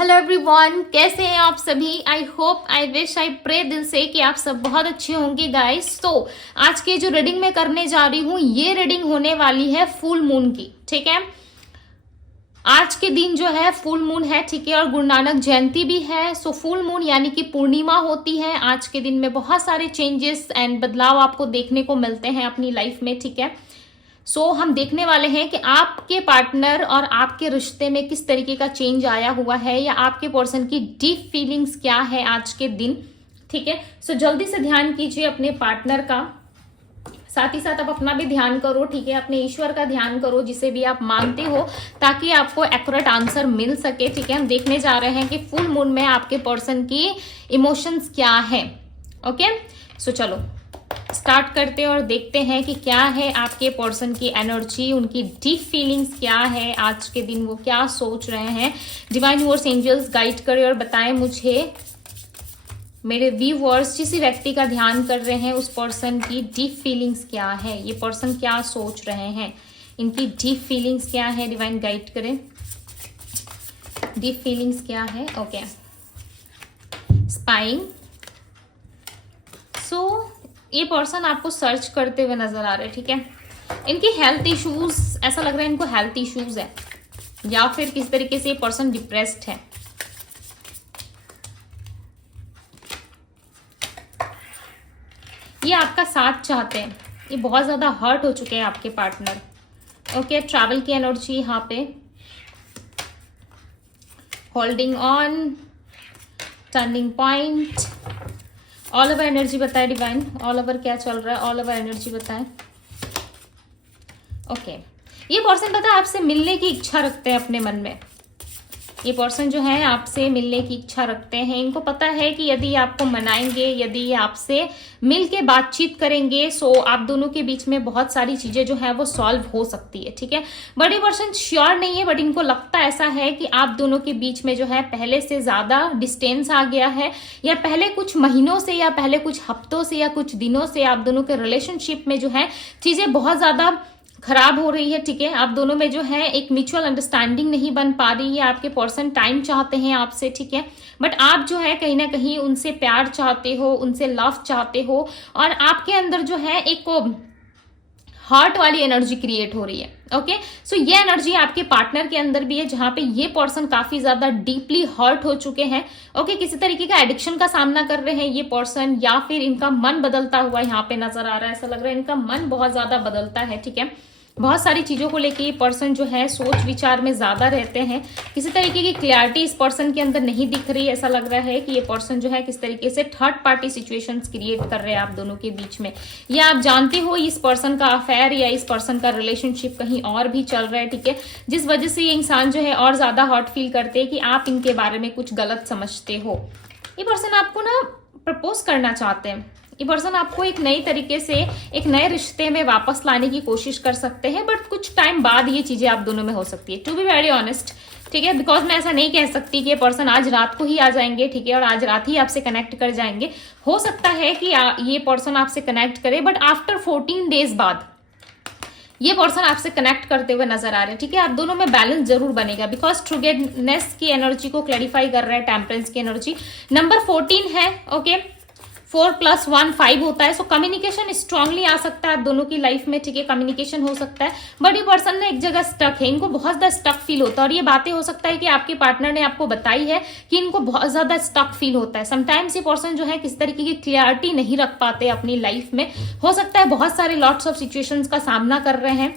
Hello everyone, कैसे हैं आप सभी। I hope, I wish, I pray दिल से कि आप सब बहुत अच्छे होंगे गाइस। तो आज के जो रीडिंग मैं करने जा रही हूँ, ये रीडिंग होने वाली है फुल मून की। ठीक है, आज के दिन जो है फुल मून है, ठीक है, और गुरु नानक जयंती भी है। सो फुल मून यानी कि पूर्णिमा होती है। आज के दिन में बहुत सारे चेंजेस एंड बदलाव आपको देखने को मिलते हैं अपनी लाइफ में। ठीक है, सो हम देखने वाले हैं कि आपके पार्टनर और आपके रिश्ते में किस तरीके का चेंज आया हुआ है, या आपके पर्सन की डीप फीलिंग्स क्या है आज के दिन। ठीक है, सो जल्दी से ध्यान कीजिए अपने पार्टनर का, साथ ही साथ आप अपना भी ध्यान करो। ठीक है, अपने ईश्वर का ध्यान करो, जिसे भी आप मानते हो, ताकि आपको एक्यूरेट आंसर मिल सके। ठीक है, हम देखने जा रहे हैं कि फुल मून में आपके पर्सन की इमोशंस क्या है। ओके, सो चलो स्टार्ट करते हैं और देखते हैं कि क्या है आपके पर्सन की एनर्जी, उनकी डीप फीलिंग्स क्या है आज के दिन, वो क्या सोच रहे हैं। डिवाइन यूनिवर्स एंजल्स गाइड करें और बताएं मुझे, मेरे व्यूअर्स जिस व्यक्ति का ध्यान कर रहे हैं उस पर्सन की डीप फीलिंग्स क्या है, ये पर्सन क्या सोच रहे हैं, इनकी डीप फीलिंग्स क्या है। डिवाइन गाइड करें, डीप फीलिंग्स क्या है। Okay, spying. सो ये पर्सन आपको सर्च करते हुए नजर आ रहे हैं। ठीक है, इनकी हेल्थ इश्यूज, ऐसा लग रहा है इनको हेल्थ इश्यूज है, या फिर किस तरीके से ये पर्सन डिप्रेस्ड है। ये आपका साथ चाहते हैं, ये बहुत ज्यादा हर्ट हो चुके हैं आपके पार्टनर। ओके, ट्रैवल की एनर्जी यहाँ पे, holding on, turning point. All over energy बताए डिवाइन, ऑल ओवर क्या चल रहा है, ऑल ओवर एनर्जी बताएं। ओके, ये पर्सन पता है आपसे मिलने की इच्छा रखते हैं अपने मन में। ये पर्सन जो है आपसे मिलने की इच्छा रखते हैं। इनको पता है कि यदि आपको मनाएंगे, यदि ये आपसे मिल के बातचीत करेंगे, सो आप दोनों के बीच में बहुत सारी चीजें जो है वो सॉल्व हो सकती है। ठीक है, बट ये पर्सन श्योर नहीं है, बट इनको लगता ऐसा है कि आप दोनों के बीच में जो है पहले से ज्यादा डिस्टेंस आ गया है, या पहले कुछ महीनों से, या पहले कुछ हफ्तों से, या कुछ दिनों से आप दोनों के रिलेशनशिप में जो है चीजें बहुत ज्यादा खराब हो रही है। ठीक है, आप दोनों में जो है एक म्यूचुअल अंडरस्टैंडिंग नहीं बन पा रही है। आपके पर्सन टाइम चाहते हैं आपसे, ठीक है, बट आप जो है कहीं ना कहीं उनसे प्यार चाहते हो, उनसे लव चाहते हो, और आपके अंदर जो है एक हार्ट वाली एनर्जी क्रिएट हो रही है। ओके, सो ये एनर्जी आपके पार्टनर के अंदर भी है, जहां पे ये पर्सन काफी ज्यादा डीपली हर्ट हो चुके हैं। ओके, किसी तरीके का एडिक्शन का सामना कर रहे हैं ये पर्सन, या फिर इनका मन बदलता हुआ यहाँ पे नजर आ रहा है। ऐसा लग रहा है इनका मन बहुत ज्यादा बदलता है। ठीक है, बहुत सारी चीजों को लेके ये पर्सन जो है सोच विचार में ज्यादा रहते हैं। किसी तरीके की क्लैरिटी इस पर्सन के अंदर नहीं दिख रही। ऐसा लग रहा है कि ये पर्सन जो है किस तरीके से थर्ड पार्टी सिचुएशंस क्रिएट कर रहे हैं आप दोनों के बीच में, या आप जानते हो इस पर्सन का अफेयर या इस पर्सन का रिलेशनशिप कहीं और भी चल रहा है। ठीक है, जिस वजह से ये इंसान जो है और ज्यादा हर्ट फील करते हैं कि आप इनके बारे में कुछ गलत समझते हो। ये पर्सन आपको ना प्रपोज करना चाहते हैं। ये पर्सन आपको एक नई तरीके से एक नए रिश्ते में वापस लाने की कोशिश कर सकते हैं, बट कुछ टाइम बाद ये चीजें आप दोनों में हो सकती है, टू बी वेरी ऑनेस्ट। ठीक है, बिकॉज मैं ऐसा नहीं कह सकती कि ये पर्सन आज रात को ही आ जाएंगे, ठीक है, और आज रात ही आपसे कनेक्ट कर जाएंगे। हो सकता है कि ये पर्सन आपसे कनेक्ट करे, बट आफ्टर 14 डेज बाद ये पर्सन आपसे कनेक्ट करते हुए नजर आ रहे हैं। ठीक है, आप दोनों में बैलेंस जरूर बनेगा, बिकॉज टुगेदरनेस की एनर्जी को क्लैरिफाई कर रहा है, टेम्परेंस की एनर्जी। नंबर 14 है। ओके, 4 + 1 5 होता है। सो कम्युनिकेशन स्ट्रांगली आ सकता है आप दोनों की लाइफ में। ठीक है, कम्युनिकेशन हो सकता है, बट ये पर्सन ना एक जगह स्टक है, इनको बहुत ज्यादा स्टक फील होता है। और ये बातें हो सकता है कि आपके पार्टनर ने आपको बताई है कि इनको बहुत ज्यादा स्टक फील होता है। समटाइम्स ये पर्सन जो है किस तरीके की क्लियरिटी नहीं रख पाते अपनी लाइफ में। हो सकता है बहुत सारे लॉट्स ऑफ सिचुएशंस का सामना कर रहे हैं,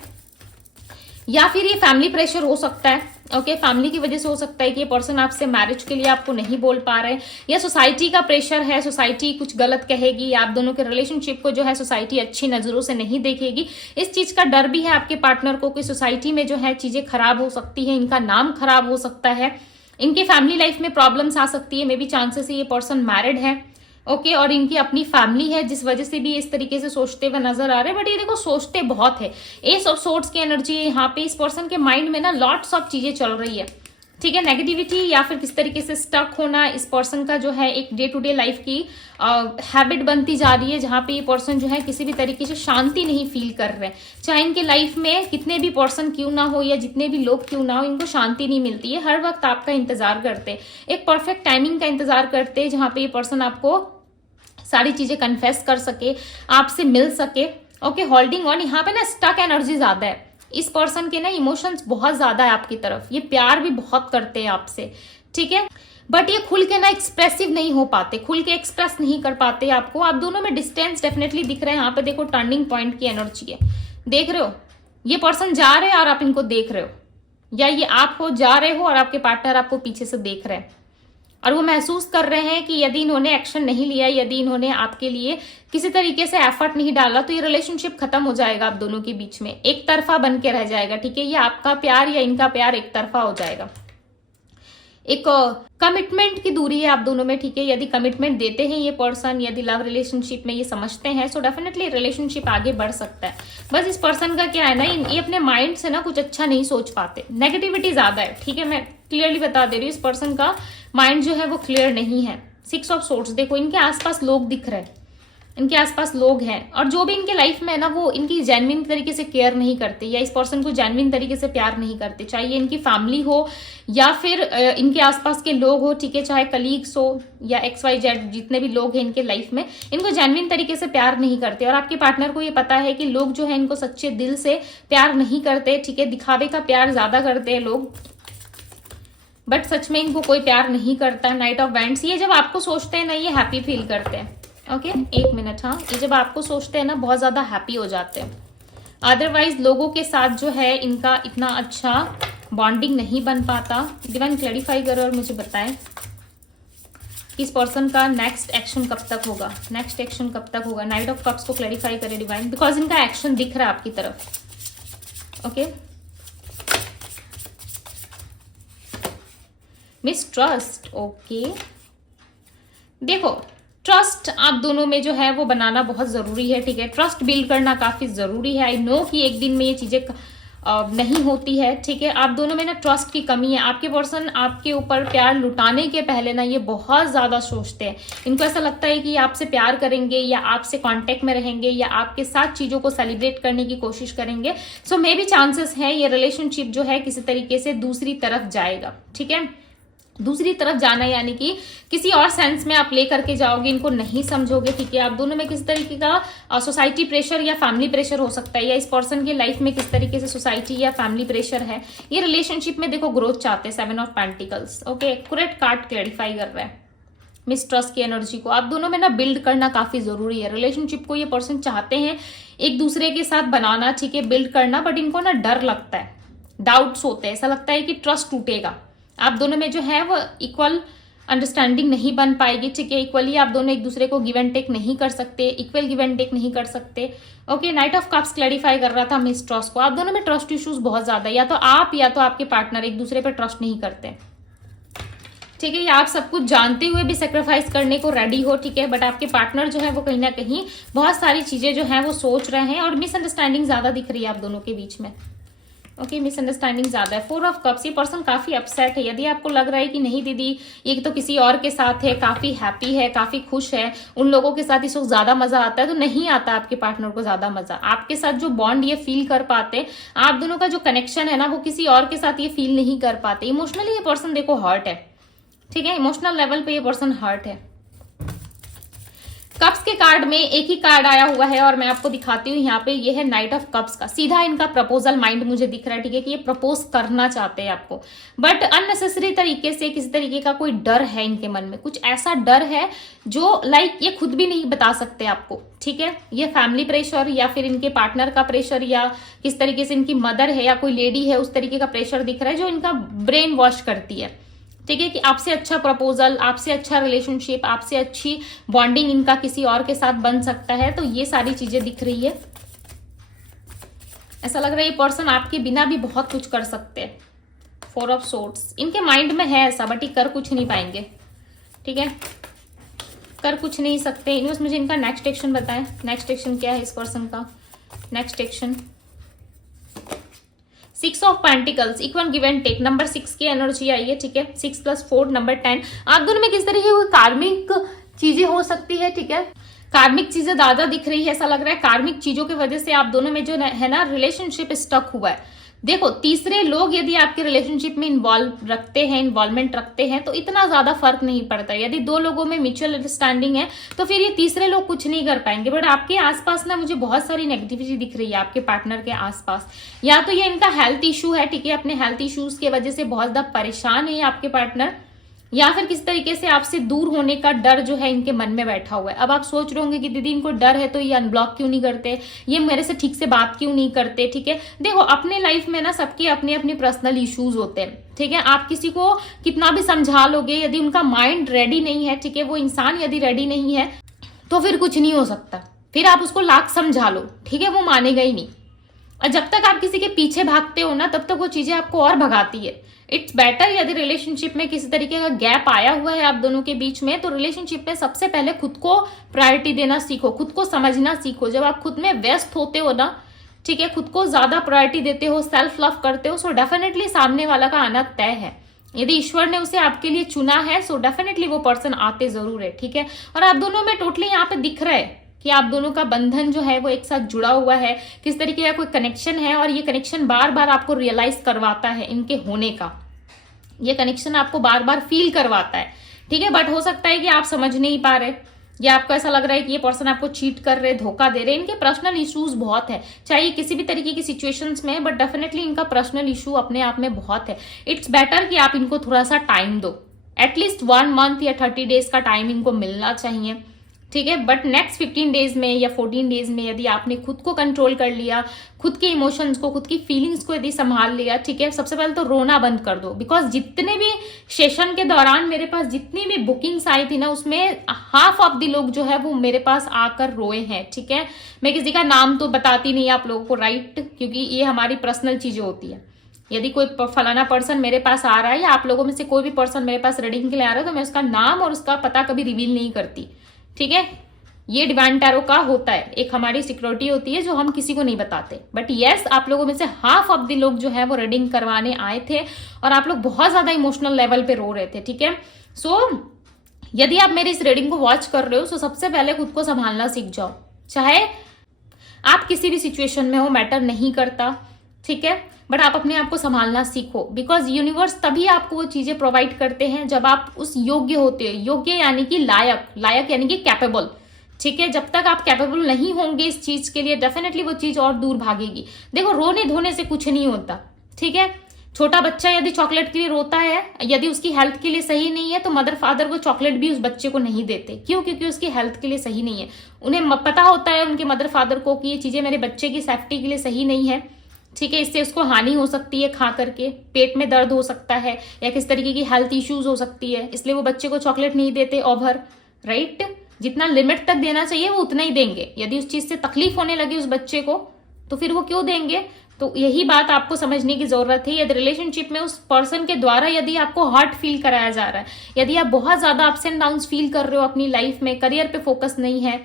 या फिर ये फैमिली प्रेशर हो सकता है। ओके, फैमिली की वजह से हो सकता है कि ये पर्सन आपसे मैरिज के लिए आपको नहीं बोल पा रहे, या सोसाइटी का प्रेशर है, सोसाइटी कुछ गलत कहेगी, या आप दोनों के रिलेशनशिप को जो है सोसाइटी अच्छी नजरों से नहीं देखेगी। इस चीज का डर भी है आपके पार्टनर को कि सोसाइटी में जो है चीजें खराब हो सकती है, इनका नाम खराब हो सकता है, इनके फैमिली लाइफ में प्रॉब्लम्स आ सकती है। मे बी चांसेस है ये पर्सन मैरिड है। ओके, और इनकी अपनी फैमिली है, जिस वजह से भी इस तरीके से सोचते हुए नजर आ रहे हैं। बट ये देखो सोचते बहुत है, एस ऑफ सोर्ड्स की एनर्जी है यहाँ पे। इस पर्सन के माइंड में ना लॉट्स ऑफ चीजें चल रही है। ठीक है। नेगेटिविटी या फिर किस तरीके से स्टक होना इस पर्सन का जो है एक डे टू डे लाइफ की हैबिट बनती जा रही है, जहां पे ये पर्सन जो है किसी भी तरीके से शांति नहीं फील कर रहे हैं। चाहे इनके लाइफ में कितने भी पर्सन क्यों ना हो या जितने भी लोग क्यों ना हो, इनको शांति नहीं मिलती है। हर वक्त आपका इंतजार करते, एक परफेक्ट टाइमिंग का इंतजार करते, जहां पे ये पर्सन आपको सारी चीजें कन्फेस कर सके, आपसे मिल सके। Okay, holding on. यहाँ पे ना स्टक एनर्जी ज्यादा है इस पर्सन के ना, इमोशंस बहुत ज्यादा है आपकी तरफ, ये प्यार भी बहुत करते हैं आपसे, ठीक है। बट ये खुल के ना एक्सप्रेसिव नहीं हो पाते, खुल के एक्सप्रेस नहीं कर पाते आपको। आप दोनों में डिस्टेंस डेफिनेटली दिख रहा है। यहाँ पे देखो टर्निंग पॉइंट की एनर्जी है, देख रहे हो ये पर्सन जा रहे हैं और आप इनको देख रहे हो, या ये आप हो जा रहे हो और आपके पार्टनर आपको पीछे से देख रहे हैं, और वो महसूस कर रहे हैं कि यदि इन्होंने एक्शन नहीं लिया, यदि इन्होंने आपके लिए किसी तरीके से एफर्ट नहीं डाला, तो ये रिलेशनशिप खत्म हो जाएगा आप दोनों के बीच में, एक तरफा बन के रह जाएगा, ठीक है। ये आपका प्यार या इनका प्यार एक तरफा हो जाएगा। एक कमिटमेंट की दूरी है आप दोनों में, ठीक है। यदि कमिटमेंट देते हैं ये पर्सन, यदि लव रिलेशनशिप में ये समझते हैं, सो डेफिनेटली रिलेशनशिप आगे बढ़ सकता है। बस इस पर्सन का क्या है ना, ये अपने माइंड से ना कुछ अच्छा नहीं सोच पाते, नेगेटिविटी ज्यादा है, ठीक है। मैं क्लियरली बता दे रही हूँ, इस पर्सन का माइंड जो है वो क्लियर नहीं है। 6 ऑफ सोर्ड्स, देखो इनके आसपास लोग दिख रहे हैं, इनके आसपास लोग हैं, और जो भी इनके लाइफ में है ना, वो इनकी जेन्युइन तरीके से केयर नहीं करते, या इस पर्सन को जेन्युइन तरीके से प्यार नहीं करते, चाहे ये इनकी फैमिली हो या फिर इनके आसपास के लोग हो, ठीक है, चाहे कलीग्स हो या XYZ जितने भी लोग हैं इनके लाइफ में, इनको जेन्युइन तरीके से प्यार नहीं करते। और आपके पार्टनर को ये पता है कि लोग जो है इनको सच्चे दिल से प्यार नहीं करते, ठीक है, दिखावे का प्यार ज्यादा करते हैं लोग, बट सच में इनको कोई प्यार नहीं करता। नाइट ऑफ वैंड्स, ये जब आपको सोचते हैं ना, ये हैप्पी फील करते हैं। ओके, 1 मिनट, हाँ, ये जब आपको सोचते हैं ना, बहुत ज्यादा हैप्पी हो जाते हैं। अदरवाइज लोगों के साथ जो है इनका इतना अच्छा बॉन्डिंग नहीं बन पाता। डिवाइन क्लैरिफाई करो और मुझे बताएं कि इस पर्सन का नेक्स्ट एक्शन कब तक होगा, नेक्स्ट एक्शन कब तक होगा। नाइट ऑफ कप्स को क्लैरिफाई करे डिवाइन, बिकॉज इनका एक्शन दिख रहा है आपकी तरफ। Okay, mistrust. ओके, देखो ट्रस्ट आप दोनों में जो है वो बनाना बहुत जरूरी है, ठीक है। ट्रस्ट बिल्ड करना काफी जरूरी है। आई नो कि एक दिन में ये चीजें नहीं होती है, ठीक है। आप दोनों में ना ट्रस्ट की कमी है। आपके पर्सन आपके ऊपर प्यार लुटाने के पहले ना ये बहुत ज्यादा सोचते हैं। इनको ऐसा लगता है कि ये आपसे प्यार करेंगे या आपसे कांटेक्ट में रहेंगे या आपके साथ चीजों को सेलिब्रेट करने की कोशिश करेंगे। सो मे बी चांसेस है ये रिलेशनशिप जो है किसी तरीके से दूसरी तरफ जाएगा, ठीक है। दूसरी तरफ जाना यानी कि किसी और सेंस में आप लेकर के जाओगे, इनको नहीं समझोगे, ठीक है। आप दोनों में किस तरीके का सोसाइटी प्रेशर या फैमिली प्रेशर हो सकता है, या इस पर्सन की लाइफ में किस तरीके से सोसाइटी या फैमिली प्रेशर है। ये रिलेशनशिप में देखो ग्रोथ चाहते हैं, 7 of pentacles. Okay, accurate card clarify कर रहा है मिसट्रस्ट की एनर्जी को। आप दोनों में ना बिल्ड करना काफी जरूरी है। रिलेशनशिप को ये पर्सन चाहते हैं एक दूसरे के साथ बनाना, ठीक है, बिल्ड करना, बट इनको ना डर लगता है, डाउट्स होते हैं, ऐसा लगता है कि ट्रस्ट टूटेगा। आप दोनों में जो है वो इक्वल अंडरस्टैंडिंग नहीं बन पाएगी, ठीक है। इक्वली आप दोनों एक दूसरे को गिव एंड टेक नहीं कर सकते, इक्वल गिव एंड टेक नहीं कर सकते। Okay, night of cups clarify कर रहा था मिसट्रस्ट को। आप दोनों में ट्रस्ट इश्यूज बहुत ज्यादा है, या तो आप या तो आपके पार्टनर एक दूसरे पर ट्रस्ट नहीं करते, ठीक है। या आप सब कुछ जानते हुए भी सेक्रीफाइस करने को रेडी हो, ठीक है, बट आपके पार्टनर जो है वो कहीं ना कहीं बहुत सारी चीजें जो है वो सोच रहे हैं, और मिसअंडरस्टैंडिंग ज्यादा दिख रही है आप दोनों के बीच में। ओके, मिसअंडरस्टैंडिंग ज्यादा है। 4 ऑफ कप्स, ये पर्सन काफी अपसेट है। यदि आपको लग रहा है कि नहीं दीदी ये तो किसी और के साथ है, काफी हैप्पी है, काफी खुश है, उन लोगों के साथ इस वक्त ज्यादा मजा आता है, तो नहीं आता आपके पार्टनर को ज्यादा मजा। आपके साथ जो बॉन्ड ये फील कर पाते, आप दोनों का जो कनेक्शन है ना, वो किसी और के साथ ये फील नहीं कर पाते। इमोशनली ये पर्सन देखो हर्ट है, ठीक है, इमोशनल लेवल पे ये पर्सन हर्ट है। कप्स के कार्ड में एक ही कार्ड आया हुआ है और मैं आपको दिखाती हूँ यहाँ पे, ये है नाइट ऑफ कप्स का। सीधा इनका प्रपोजल माइंड मुझे दिख रहा है, ठीक है, कि ये प्रपोज करना चाहते हैं आपको, बट अननेसेसरी तरीके से किसी तरीके का कोई डर है इनके मन में, कुछ ऐसा डर है जो लाइक ये खुद भी नहीं बता सकते आपको, ठीक है। ये फैमिली प्रेशर या फिर इनके पार्टनर का प्रेशर या किस तरीके से इनकी मदर है या कोई लेडी है उस तरीके का प्रेशर दिख रहा है जो इनका ब्रेन वॉश करती है, ठीक है, कि आपसे अच्छा प्रपोजल, आपसे अच्छा रिलेशनशिप, आपसे अच्छी बॉन्डिंग इनका किसी और के साथ बन सकता है। तो ये सारी चीजें दिख रही है। ऐसा लग रहा है ये पर्सन आपके बिना भी बहुत कुछ कर सकते हैं। 4 ऑफ सोर्ड्स, इनके माइंड में है ऐसा, बट ये कर कुछ नहीं पाएंगे, ठीक है, कर कुछ नहीं सकते। इन्वेस्ट मुझे इनका नेक्स्ट एक्शन बताएं, नेक्स्ट एक्शन क्या है इस पर्सन का, next action 6 of pentacles, equal give and take, number 6 की एनर्जी आई है, ठीक है, 6 + 4 नंबर 10। आप दोनों में किस तरीके की कार्मिक चीजें हो सकती है, ठीक है, कार्मिक चीजें ज्यादा दिख रही है, ऐसा लग रहा है कार्मिक चीजों की वजह से आप दोनों में जो है ना रिलेशनशिप स्टक हुआ है। देखो, तीसरे लोग यदि आपके रिलेशनशिप में इन्वॉल्वमेंट रखते हैं तो इतना ज्यादा फर्क नहीं पड़ता। यदि दो लोगों में म्यूचुअल अंडरस्टैंडिंग है तो फिर ये तीसरे लोग कुछ नहीं कर पाएंगे। बट आपके आसपास ना मुझे बहुत सारी नेगेटिविटी दिख रही है आपके पार्टनर के आसपास। या तो ये इनका हेल्थ इशू है, ठीक है, अपने हेल्थ इश्यूज की वजह से बहुत ज्यादा परेशान है आपके पार्टनर, या फिर किस तरीके से आपसे दूर होने का डर जो है इनके मन में बैठा हुआ है। अब आप सोच रहे होंगे कि दीदी इनको डर है तो ये अनब्लॉक क्यों नहीं करते, ये मेरे से ठीक से बात क्यों नहीं करते, ठीक है। देखो, अपने लाइफ में ना सबके अपने अपने पर्सनल इश्यूज होते हैं, ठीक है। आप किसी को कितना भी समझा लोगे, यदि उनका माइंड रेडी नहीं है, ठीक है, वो इंसान यदि रेडी नहीं है तो फिर कुछ नहीं हो सकता। फिर आप उसको लाख समझा लो, ठीक है, वो मानेगा ही नहीं। और जब तक आप किसी के पीछे भागते हो ना तब तक वो चीजें आपको और भगाती है। इट्स बेटर यदि रिलेशनशिप में किसी तरीके का गैप आया हुआ है आप दोनों के बीच में, तो रिलेशनशिप में सबसे पहले खुद को प्रायोरिटी देना सीखो, खुद को समझना सीखो। जब आप खुद में व्यस्त होते हो ना, ठीक है, खुद को ज्यादा प्रायोरिटी देते हो, सेल्फ लव करते हो, सो डेफिनेटली सामने वाला का आना तय है। यदि ईश्वर ने उसे आपके लिए चुना है सो डेफिनेटली वो पर्सन आते जरूर है, ठीक है। और आप दोनों में टोटली यहाँ पे दिख रहा है कि आप दोनों का बंधन जो है वो एक साथ जुड़ा हुआ है, किस तरीके का कोई कनेक्शन है, और ये कनेक्शन बार बार आपको रियलाइज करवाता है इनके होने का, ये कनेक्शन आपको बार बार फील करवाता है, ठीक है। बट हो सकता है कि आप समझ नहीं पा रहे, या आपको ऐसा लग रहा है कि ये पर्सन आपको चीट कर रहे, धोखा दे रहे। इनके पर्सनल इश्यूज बहुत है, चाहे किसी भी तरीके की सिचुएशंस में, बट डेफिनेटली इनका पर्सनल इशू अपने आप में बहुत है। इट्स बेटर कि आप इनको थोड़ा सा टाइम दो, एटलीस्ट 1 मंथ या 30 डेज का टाइम इनको मिलना चाहिए, ठीक है। बट नेक्स्ट 15 डेज में या 14 डेज में यदि आपने खुद को कंट्रोल कर लिया, खुद के इमोशंस को, खुद की फीलिंग्स को यदि संभाल लिया, ठीक है, सबसे पहले तो रोना बंद कर दो। बिकॉज जितने भी सेशन के दौरान मेरे पास जितनी भी बुकिंग्स आई थी ना, उसमें हाफ ऑफ द लोग जो है वो मेरे पास आकर रोए हैं, ठीक है। मैं किसी का नाम तो बताती नहीं आप लोगों को, राइट, क्योंकि ये हमारी पर्सनल चीजें होती है। यदि कोई फलाना पर्सन मेरे पास आ रहा है या आप लोगों में से कोई भी पर्सन मेरे पास रीडिंग के लिए आ रहा है तो मैं उसका नाम और उसका पता कभी रिवील नहीं करती, ठीक है। ये डिवाइन टैरो का होता है, एक हमारी सिक्योरिटी होती है जो हम किसी को नहीं बताते। बट यस, आप लोगों में से हाफ ऑफ द लोग जो है वो रीडिंग करवाने आए थे और आप लोग बहुत ज्यादा इमोशनल लेवल पे रो रहे थे, ठीक है। सो यदि आप मेरी इस रीडिंग को वॉच कर रहे हो तो सबसे पहले खुद को संभालना सीख जाओ। चाहे आप किसी भी सिचुएशन में हो, मैटर नहीं करता, ठीक है, बट आप अपने आप को संभालना सीखो। बिकॉज यूनिवर्स तभी आपको वो चीजें प्रोवाइड करते हैं जब आप उस योग्य होते हो। योग्य यानी कि लायक, लायक यानी कि कैपेबल, ठीक है। जब तक आप कैपेबल नहीं होंगे इस चीज के लिए, डेफिनेटली वो चीज और दूर भागेगी। देखो, रोने धोने से कुछ नहीं होता, ठीक है। छोटा बच्चा यदि चॉकलेट के लिए रोता है, यदि उसकी हेल्थ के लिए सही नहीं है तो मदर फादर वो चॉकलेट भी उस बच्चे को नहीं देते। क्यों? क्योंकि उसकी हेल्थ के लिए सही नहीं है। उन्हें पता होता है, उनके मदर फादर को, कि ये चीजें मेरे बच्चे की सेफ्टी के लिए सही नहीं है, ठीक है, इससे उसको हानि हो सकती है, खा करके पेट में दर्द हो सकता है या किस तरीके की हेल्थ इश्यूज हो सकती है, इसलिए वो बच्चे को चॉकलेट नहीं देते ओवर, राइट। जितना लिमिट तक देना चाहिए वो उतना ही देंगे। यदि उस चीज से तकलीफ होने लगी उस बच्चे को तो फिर वो क्यों देंगे? तो यही बात आपको समझने की जरूरत है। यदि रिलेशनशिप में उस पर्सन के द्वारा यदि आपको हर्ट फील कराया जा रहा है, यदि आप बहुत ज्यादा अप्स एंड डाउन्स फील कर रहे हो अपनी लाइफ में, करियर पे फोकस नहीं है,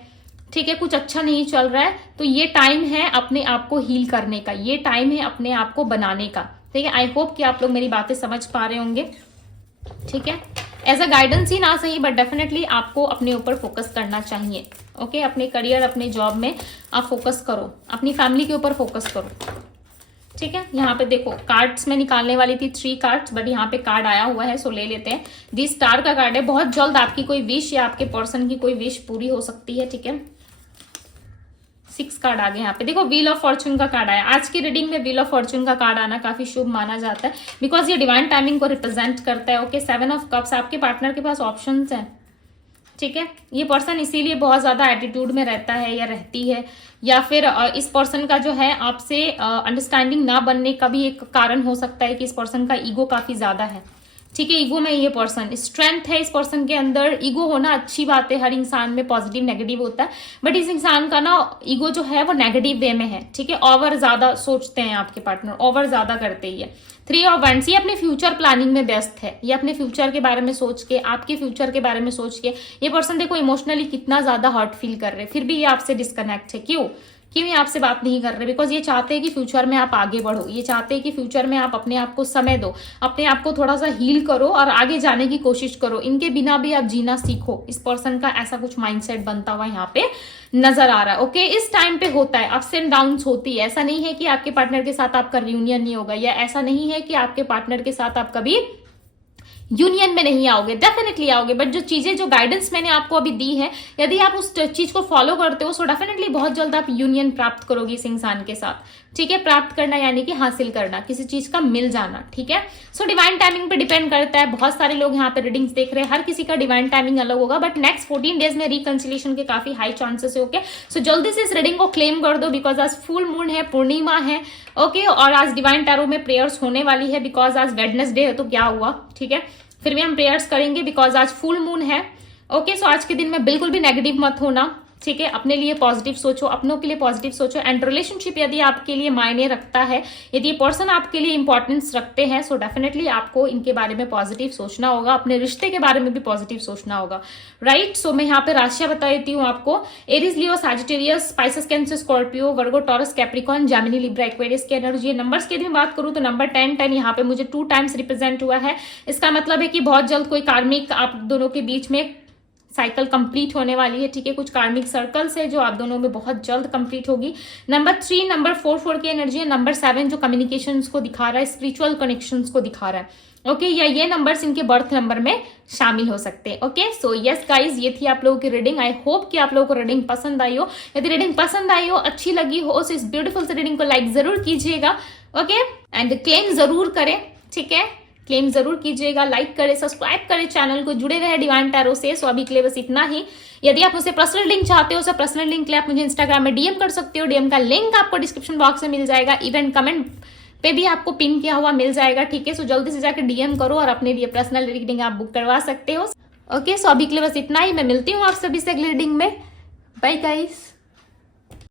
ठीक है, कुछ अच्छा नहीं चल रहा है, तो ये टाइम है अपने आप को हील करने का, ये टाइम है अपने आप को बनाने का, ठीक है। आई होप कि आप लोग मेरी बातें समझ पा रहे होंगे, ठीक है। एज अ गाइडेंस ही ना सही, बट डेफिनेटली आपको अपने ऊपर फोकस करना चाहिए, ओके। अपने करियर, अपने जॉब में आप फोकस करो, अपनी फैमिली के ऊपर फोकस करो, ठीक है। यहाँ पे देखो, कार्ड्स में निकालने वाली थी 3 कार्ड्स, बट यहाँ पे कार्ड आया हुआ है, सो ले लेते हैं। दी स्टार का कार्ड है। बहुत जल्द आपकी कोई विश या आपके पर्सन की कोई विश पूरी हो सकती है, ठीक है। 6 कार्ड आ गए यहाँ पे। देखो, व्हील ऑफ फॉर्चून का कार्ड आया। आज की रीडिंग में व्हील ऑफ फॉर्चून का कार्ड आना काफी शुभ माना जाता है, बिकॉज ये डिवाइन टाइमिंग को रिप्रेजेंट करता है, ओके। 7 ऑफ कप्स, आपके पार्टनर के पास ऑप्शंस हैं, ठीक है। ये पर्सन इसीलिए बहुत ज्यादा एटीट्यूड में रहता है या रहती है, या फिर इस पर्सन का जो है आपसे अंडरस्टैंडिंग ना बनने का भी एक कारण हो सकता है कि इस पर्सन का ईगो काफी ज्यादा है, ठीक है। ईगो में ये पर्सन, स्ट्रेंथ है इस पर्सन के अंदर। ईगो होना अच्छी बात है, हर इंसान में पॉजिटिव नेगेटिव होता है, बट इस इंसान का ना ईगो जो है वो नेगेटिव वे में है, ठीक है। ओवर ज्यादा सोचते हैं आपके पार्टनर, ओवर ज्यादा करते ही है। 3 ऑफ वैंड्स, ये अपने फ्यूचर प्लानिंग में व्यस्त है, ये अपने फ्यूचर के बारे में सोच के, आपके फ्यूचर के बारे में सोच के, ये पर्सन देखो इमोशनली कितना ज्यादा हर्ट फील कर रहे हैं, फिर भी ये आपसे डिस्कनेक्ट है। क्यों? क्यों ये आपसे बात नहीं कर रहे? बिकॉज ये चाहते हैं कि फ्यूचर में आप आगे बढ़ो, ये चाहते हैं कि फ्यूचर में आप अपने आप को समय दो, अपने आप को थोड़ा सा हील करो और आगे जाने की कोशिश करो, इनके बिना भी आप जीना सीखो। इस पर्सन का ऐसा कुछ माइंडसेट बनता हुआ यहाँ पे नजर आ रहा है। ओके, इस टाइम पे होता है, अप्स एंड डाउन्स होती है। ऐसा नहीं है कि आपके पार्टनर के साथ आपका रियूनियन नहीं होगा, या ऐसा नहीं है कि आपके पार्टनर के साथ आप कभी यूनियन में नहीं आओगे, डेफिनेटली आओगे। बट जो चीजें, जो गाइडेंस मैंने आपको अभी दी है, यदि आप उस चीज को फॉलो करते हो, सो डेफिनेटली बहुत जल्द आप यूनियन प्राप्त करोगे इस इंसान के साथ। ठीक है, प्राप्त करना यानी कि हासिल करना, किसी चीज का मिल जाना। ठीक है, सो डिवाइन टाइमिंग पे डिपेंड करता है। बहुत सारे लोग यहाँ पे रीडिंग्स देख रहे हैं, हर किसी का डिवाइन टाइमिंग अलग होगा, बट नेक्स्ट 14 डेज में रिकंसिलिएशन के काफी हाई चांसेस है। ओके, सो जल्दी से इस रीडिंग को क्लेम कर दो, बिकॉज आज फुल मून है, पूर्णिमा है। ओके, और आज डिवाइन टैरो में प्रेयर्स होने वाली है, बिकॉज आज वेडनेसडे है, तो क्या हुआ, ठीक है, फिर भी हम प्रेयर्स करेंगे बिकॉज आज फुल मून है। ओके, सो आज के दिन में बिल्कुल भी नेगेटिव मत होना। ठीक है, अपने लिए पॉजिटिव सोचो, अपनों के लिए पॉजिटिव सोचो। एंड रिलेशनशिप यदि आपके लिए मायने रखता है, यदि ये पर्सन आपके लिए इंपॉर्टेंस रखते हैं, सो डेफिनेटली आपको इनके बारे में पॉजिटिव सोचना होगा, अपने रिश्ते के बारे में भी पॉजिटिव सोचना होगा। राइट, सो मैं यहाँ पे राशियां बता देती हूँ आपको। Aries, Leo, Sagittarius, Pisces, Cancer, Scorpio, Virgo, Taurus, Capricorn, Gemini, Libra, Aquarius की एनर्जी है। नंबर्स की यदि बात करूँ तो नंबर 10 यहाँ पे मुझे 2 टाइम्स रिप्रेजेंट हुआ है। इसका मतलब है कि बहुत जल्द कोई कार्मिक आप दोनों के बीच में साइकिल कंप्लीट होने वाली है। ठीक है, कुछ कार्मिक सर्कल्स है जो आप दोनों में बहुत जल्द कंप्लीट होगी। नंबर 3, नंबर 4 की एनर्जी है। नंबर 7 जो कम्युनिकेशंस को दिखा रहा है, स्पिरिचुअल कनेक्शंस को दिखा रहा है। ओके, या ये नंबर्स इनके बर्थ नंबर में शामिल हो सकते हैं। ओके, सो यस गाइज, ये थी आप लोगों की रीडिंग। आई होप कि आप लोगों को रीडिंग पसंद आई हो। यदि रीडिंग पसंद आई हो, अच्छी लगी हो, तो इस ब्यूटीफुल से रीडिंग को लाइक जरूर कीजिएगा। ओके, एंड क्लेम जरूर करें। ठीक है, क्लेम जरूर कीजिएगा, लाइक करें, सब्सक्राइब करें चैनल को, जुड़े रहे डिवाइन टैरो से। सो अभी के लिए बस इतना ही। यदि आप मुझसे पर्सनल लिंक चाहते हो, सो पर्सनल लिंक के लिए आप मुझे इंस्टाग्राम में डीएम कर सकते हो। डीएम का लिंक आपको डिस्क्रिप्शन बॉक्स में मिल जाएगा, इवन कमेंट पे भी आपको पिन किया हुआ मिल जाएगा। ठीक है, सो जल्दी से जाकर डीएम करो और अपने लिए पर्सनल रीडिंग आप बुक करवा सकते हो। ओके, सो अभी के लिए बस इतना ही। मैं मिलती हूँ आप सभी से अगली रीडिंग में। Bye guys.